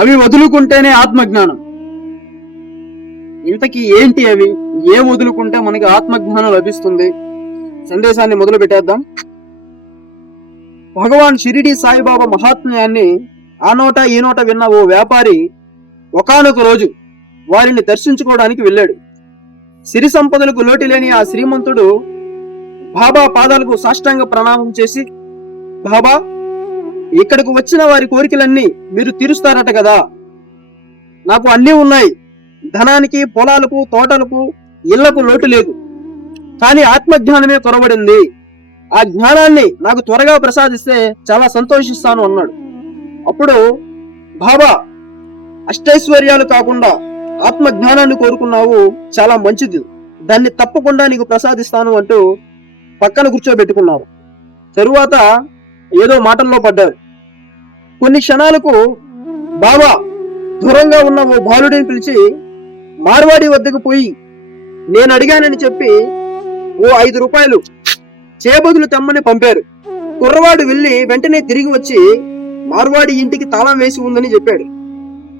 అవి వదులుకుంటేనే ఆత్మజ్ఞానం. ఇంతకీ ఏంటి అవి? ఏ వదులుకుంటే మనకి ఆత్మజ్ఞానం లభిస్తుంది? సందేశాన్ని మొదలు పెట్టేద్దాం. భగవాన్ షిరిడి సాయిబాబా మహాత్మ్యాన్ని ఆ నోట ఈ నోట విన్న ఓ వ్యాపారి ఒకనొక రోజు వారిని దర్శించుకోవడానికి వెళ్ళాడు. సిరి సంపదలకు లోటు లేని ఆ శ్రీమంతుడు బాబా పాదాలకు సాష్టాంగ ప్రణామం చేసి బాబా ఇక్కడకు వచ్చిన వారి కోరికలన్నీ మీరు తీరుస్తారట కదా. నాకు అన్నీ ఉన్నాయి. ధనానికి పొలాలకు తోటలకు ఇళ్ళకు లోటు లేదు. కానీ ఆత్మజ్ఞానమే కొరబడింది ఆ జ్ఞానాన్ని నాకు త్వరగా ప్రసాదిస్తే చాలా సంతోషిస్తాను అన్నాడు. అప్పుడు బాబా అష్టైశ్వర్యాలు కాకుండా ఆత్మ జ్ఞానాన్ని కోరుకున్నావు చాలా మంచిది. దాన్ని తప్పకుండా నీకు ప్రసాదిస్తాను అంటూ పక్కన కూర్చోబెట్టుకున్నారు తరువాత ఏదో మాటల్లో పడ్డారు. కొన్ని క్షణాలకు బాబా దూరంగా ఉన్న ఓ బాలుడిని పిలిచి మార్వాడి వద్దకు పోయి నేను అడిగానని చెప్పి ఓ ఐదు రూపాయలు చేబదులు తెమ్మని పంపారు. కుర్రవాడు వెళ్ళి వెంటనే తిరిగి వచ్చి మార్వాడి ఇంటికి తాళం వేసి ఉందని చెప్పాడు.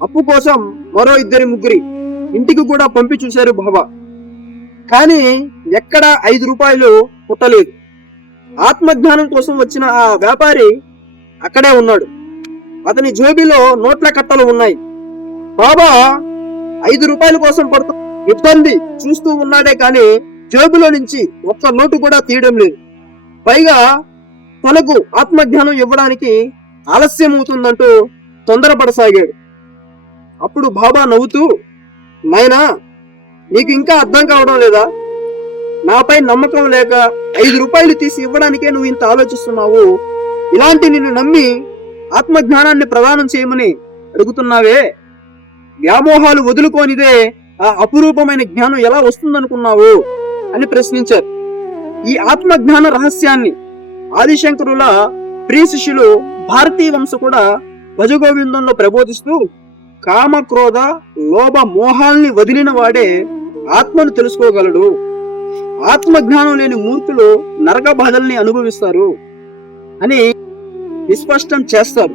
అప్పు కోసం మరో ఇద్దరి ముగ్గురి ఇంటికి కూడా పంపి చూశారు బాబా కానీ ఎక్కడా ఐదు రూపాయలు పుట్టలేదు. ఆత్మజ్ఞానం కోసం వచ్చిన ఆ వ్యాపారి అక్కడే ఉన్నాడు. అతని జోబిలో నోట్ల కట్టలు ఉన్నాయి. బాబా ఐదు రూపాయల కోసం పడుతూ ఇబ్బంది చూస్తూ ఉన్నాడే కానీ జేబులో నుంచి ఒక్క నోటు కూడా తీయడం లేదు. పైగా తనకు ఆత్మజ్ఞానం ఇవ్వడానికి ఆలస్యం అవుతుందంటూ తొందరపడసాగాడు. అప్పుడు బాబా నవ్వుతూ నాయనా నీకు ఇంకా అర్థం కావడం లేదా? నాపై నమ్మకం లేక ఐదు రూపాయలు తీసి ఇవ్వడానికే నువ్వు ఇంత ఆలోచిస్తున్నావు? ఇలాంటి నిన్ను నమ్మి ఆత్మజ్ఞానాన్ని ప్రదానం చేయమని అడుగుతున్నావే? వ్యామోహాలు వదులుకోనిదే ఆ అపురూపమైన జ్ఞానం ఎలా వస్తుందనుకున్నావు? అని ప్రశ్నించారు. ఈ ఆత్మజ్ఞాన రహస్యాన్ని ఆదిశంకరుల ప్రియ శిష్యులు భారతీయ వంశ కూడా భజగోవిందంలో ప్రబోధిస్తూ కామ క్రోధ లోభ మోహాల్ని వదిలిన వాడే ఆత్మను తెలుసుకోగలడు. ఆత్మజ్ఞానం లేని మూర్ఖులు నరక బాధల్ని అనుభవిస్తారు అని విస్పష్టం చేస్తారు.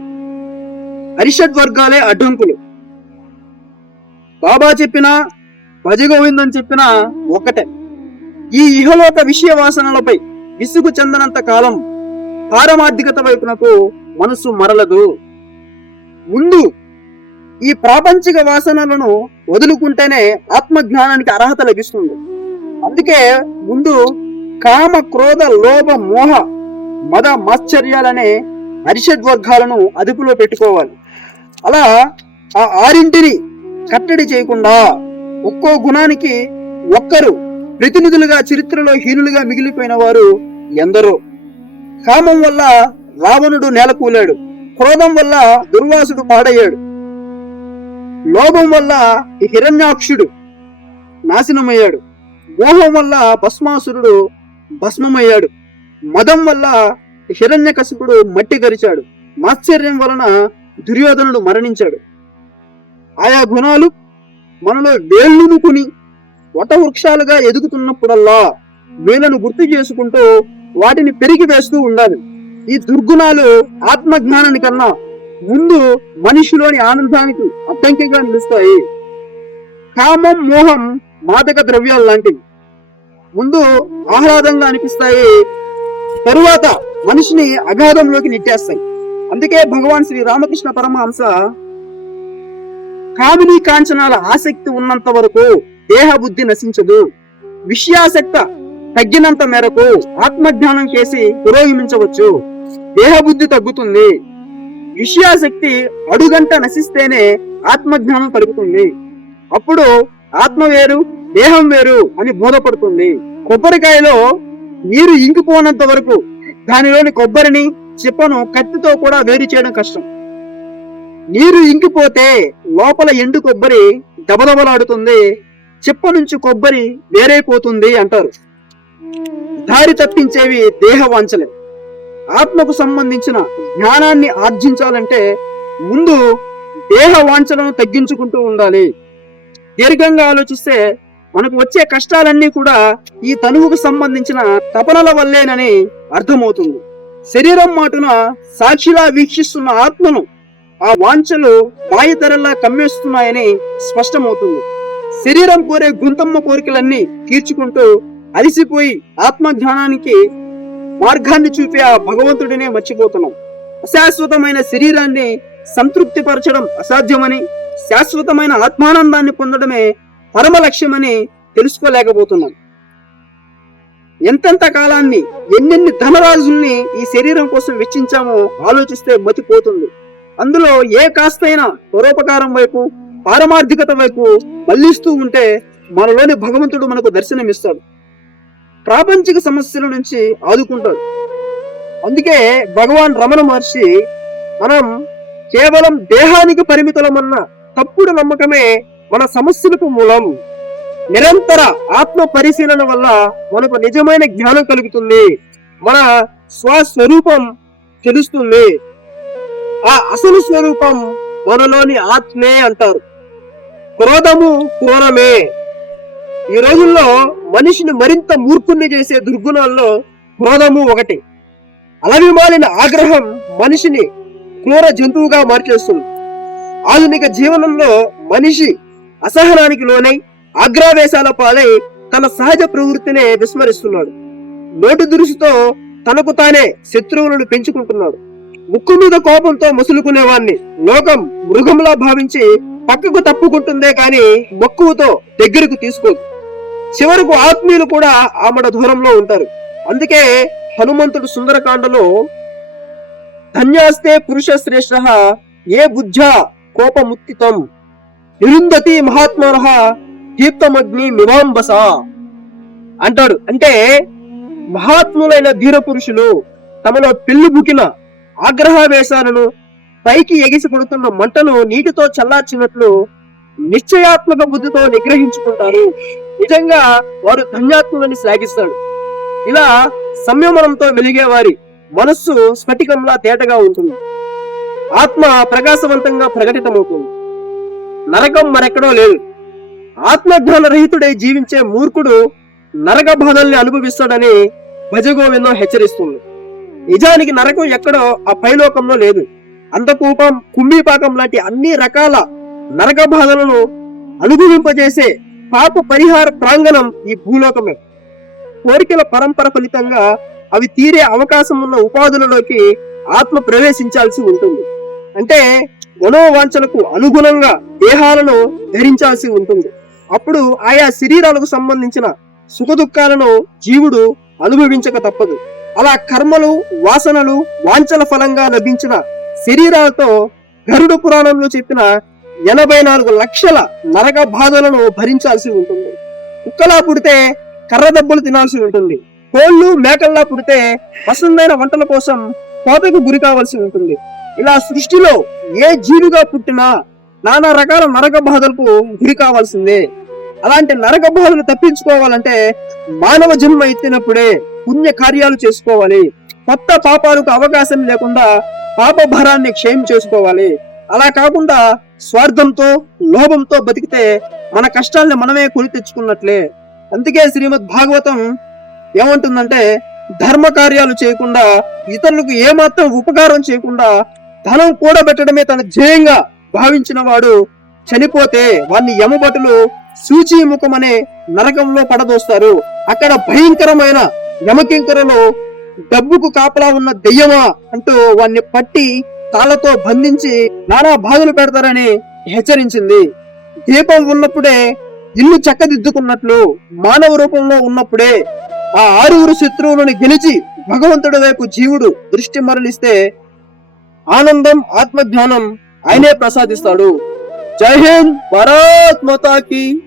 అరిషడ్ వర్గాలే అడ్డంకులు. బాబా చెప్పినా భజగోవిందం చెప్పినా ఒకటే. ఈ ఇహలోక విషయ వాసనలపై విసుగు చెందనంత కాలం పారమార్థికత వైపునకు మనసు మరలదు. ముందు ఈ ప్రాపంచిక వాసనలను వదులుకుంటేనే ఆత్మజ్ఞానానికి అర్హత లభిస్తుంది. అందుకే ముందు కామ క్రోధ లోభ మోహ మద మాశ్చర్యాలనే అరిషద్వర్గాలను అదుపులో పెట్టుకోవాలి. అలా ఆ ఆరింటిని కట్టడి చేయకుండా ఒక్కో గుణానికి ఒక్కరు ప్రతినిధులుగా చరిత్రలో హీనులుగా మిగిలిపోయిన వారు ఎందరో. కామం వల్ల రావణుడు నేలకూలాడు క్రోధం వల్ల దుర్వాసుడు పాడయ్యాడు లోభం వల్ల హిరణ్యాక్షుడు నాశనమయ్యాడు. మోహం వల్ల భస్మాసురుడు భస్మమయ్యాడు. మదం వల్ల హిరణ్యకశిపుడు మట్టి గరిచాడు. మాత్సర్యం వలన దుర్యోధనుడు మరణించాడు. ఆయా గుణాలు మనలో వేళ్ళునుకుని వటవృక్షాలుగా ఎదుగుతున్నప్పుడల్లా వీళ్ళను గుర్తు చేసుకుంటూ వాటిని పెరిగి వేస్తూ ఉండాలి. ఈ దుర్గుణాలు ఆత్మజ్ఞానాని కన్నా ముందు మనిషిలోని ఆనందానికి అడ్డంకిగా నిలుస్తాయి. కామం మోహం మాదక ద్రవ్యాలు లాంటివి. ముందు ఆహ్లాదంగా అనిపిస్తాయి తరువాత మనిషిని అగాధంలోకి నెట్టేస్తాయి. అందుకే భగవాన్ శ్రీ రామకృష్ణ పరమహంస కామిని కాంచనాల ఆసక్తి ఉన్నంత వరకు దేహ బుద్ధి నశించదు. విషయాసక్త తగ్గినంత మేరకు ఆత్మజ్ఞానం చేసి పురోగమించవచ్చు. దేహ బుద్ధి తగ్గుతుంది. విషయాసక్తి అడుగంట నశిస్తేనే ఆత్మజ్ఞానం కలుగుతుంది. అప్పుడు ఆత్మ వేరు దేహం వేరు అని బోధపడుతుంది. కొబ్బరికాయలో నీరు ఇంకిపోనంత వరకు దానిలోని కొబ్బరిని చిప్పను కత్తితో కూడా వేరు చేయడం కష్టం. నీరు ఇంకిపోతే లోపల ఎండు కొబ్బరి దబదబలాడుతుంది చిప్ప నుంచి కొబ్బరి వేరైపోతుంది అంటారు. దారి తప్పించేవి దేహ వాంఛలే. ఆత్మకు సంబంధించిన జ్ఞానాన్ని ఆర్జించాలంటే ముందు దేహ వాంఛలను తగ్గించుకుంటూ ఉండాలి. దీర్ఘంగా ఆలోచిస్తే మనకు వచ్చే కష్టాలన్నీ కూడా ఈ తనువుకు సంబంధించిన తపనల వల్లేనని అర్థమవుతుంది. శరీరం మాటున సాక్షిలా వీక్షిస్తున్న ఆత్మను ఆ వాంఛలు మాయతరల్లా కమ్మేస్తున్నాయని స్పష్టమవుతుంది. శరీరం కోరే గుంతమ్మ కోరికలన్నీ తీర్చుకుంటూ ఆత్మ ఆత్మజ్ఞానానికి మార్గాన్ని చూపే ఆ భగవంతుడినే మర్చిపోతున్నాం. అశాశ్వతమైన శరీరాన్ని సంతృప్తిపరచడం అసాధ్యమని శాశ్వతమైన ఆత్మానందాన్ని పొందడమే పరమ లక్ష్యమని తెలుసుకోలేకపోతున్నాం. ఎంతెంత కాలాన్ని ఎన్నెన్ని ధనరాజుల్ని ఈ శరీరం కోసం వెచ్చించామో ఆలోచిస్తే మతిపోతుంది. అందులో ఏ కాస్తైనా పరోపకారం వైపు పారమార్థికత వైపు మళ్ళిస్తూ ఉంటే మనలోని భగవంతుడు మనకు దర్శనమిస్తాడు. ప్రాపంచిక సమస్యల నుంచి ఆదుకుంటాడు. అందుకే భగవాన్ రమణ మహర్షి మనం కేవలం దేహానికి పరిమితులమన్న తప్పుడు నమ్మకమే మన సమస్యలకు మూలం. నిరంతర ఆత్మ పరిశీలన వల్ల మనకు నిజమైన జ్ఞానం కలుగుతుంది. మన స్వస్వరూపం తెలుస్తుంది. ఆ అసలు స్వరూపం మనలోని ఆత్మే అంటారు. క్రోధము క్రూరమే ఈ రోజుల్లో మనిషిని మరింత మూర్ఖుణ్ణి చేసే దుర్గుణాల్లో క్రోధము ఒకటి. అలవిమాలిన ఆగ్రహం మనిషిని క్రూర జంతువుగా మార్చేస్తుంది. ఆధునిక జీవనంలో మనిషి అసహనానికి లోనై ఆగ్రావేశాల పాలై తన సహజ ప్రవృత్తినే విస్మరిస్తున్నాడు. నోటు దురుసుతో తనకు తానే శత్రువులను పెంచుకుంటున్నాడు. ముక్కు మీద కోపంతో ముసులుకునేవాణ్ణి. లోకం మృగంలా భావించి పక్కకు తప్పుకుంటుందే కాని మక్కువతో దగ్గరకు తీసుకోదు. చివరకు ఆత్మీయులు కూడా ఆమెడ దూరంలో ఉంటారు. అందుకే హనుమంతుడు సుందరకాండలో ధన్యాస్తే పురుష శ్రేష్ఠ ఏ బుద్ధ కోపముత్తితం నిరుందతి మహాత్మన దీప్తమగ్ని మివాంబస అంటాడు అంటే మహాత్ములైన ధీర పురుషులు తమలో పెళ్ళి బుకిన ఆగ్రహావేశాలను పైకి ఎగిసి కొడుతున్న మంటను నీటితో చల్లార్చినట్లు నిశ్చయాత్మక బుద్ధితో నిగ్రహించుకుంటారు. నిజంగా వారు ధన్యాత్ములని శ్లాఘిస్తాడు. ఇలా సంయమనంతో వెలిగేవారి మనస్సు స్ఫటికంలా తేటగా ఉంటుంది. ఆత్మ ప్రకాశవంతంగా ప్రకటితమవుతుంది. నరకం మరెక్కడో లేదు. ఆత్మజ్ఞాన రహితుడై జీవించే మూర్ఖుడు నరక బాధల్ని అనుభవిస్తాడని భజగోవిందం హెచ్చరిస్తుంది. నిజానికి నరకం ఎక్కడో ఆ పైలోకంలో లేదు. అంతకూపం కుంభీపాకం లాంటి అన్ని రకాల నరక బాధలను అనుభవింపజేసే పాప పరిహార ప్రాంగణం ఈ భూలోకమే. కోరికల పరంపర ఫలితంగా అవి తీరే అవకాశం ఉన్న ఉపాధులలోకి ఆత్మ ప్రవేశించాల్సి ఉంటుంది. అంటే మనోవాంఛలకు అనుగుణంగా దేహాలను ధరించాల్సి ఉంటుంది. అప్పుడు ఆయా శరీరాలకు సంబంధించిన సుఖదుఖాలను జీవుడు అనుభవించక తప్పదు. అలా కర్మలు వాసనలు వాంఛల ఫలంగా లభించిన శరీరాలతో గరుడ పురాణంలో చెప్పిన ఎనభై నాలుగు లక్షల నరక బాధలను భరించాల్సి ఉంటుంది. కుక్కలా పుడితే కర్ర దెబ్బలు తినాల్సి ఉంటుంది. కోళ్ళు మేకల్లా పుడితే పసందైన వంటల కోసం కోతకు గురి కావాల్సి ఉంటుంది. ఇలా సృష్టిలో ఏ జీవిగా పుట్టినా నానా రకాల నరక బాధలకు గురి కావాల్సిందే. అలాంటి నరక బాధలు తప్పించుకోవాలంటే మానవ జన్మ ఎత్తినప్పుడే పుణ్య కార్యాలు చేసుకోవాలి. కొత్త పాపాలకు అవకాశం లేకుండా పాప భారాన్ని క్షయం చేసుకోవాలి. అలా కాకుండా స్వార్థంతో లోభంతో బతికితే మన కష్టాల్ని మనమే కొని తెచ్చుకున్నట్లే. అందుకే శ్రీమద్ భాగవతం ఏమంటుందంటే ధర్మ కార్యాలు చేయకుండా ఇతరులకు ఏమాత్రం ఉపకారం చేయకుండా ధనం కూడబెట్టడమే తన ధ్యేయంగా భావించిన వాడు చనిపోతే వాన్ని యమభటులు సూచి అనే నరకంలో పడదోస్తారు. అక్కడ భయంకరమైన యమకింకరలో డబ్బుకు కాపలా ఉన్న దెయ్యమా అంటూ వాన్ని పట్టి తాళ్ళతో బంధించి నానా బాధలు పెడతారని హెచ్చరించింది. దీపం ఉన్నప్పుడే ఇల్లు చక్కదిద్దుకున్నట్లు మానవ రూపంలో ఉన్నప్పుడే ఆ ఆరుగురు శత్రువులను గెలిచి భగవంతుడి వైపు జీవుడు దృష్టి మరలిస్తే ఆనందం ఆత్మజ్ఞానం ఆయనే ప్రసాదిస్తాడు. జై హింద్ భారత్ మాతాకి.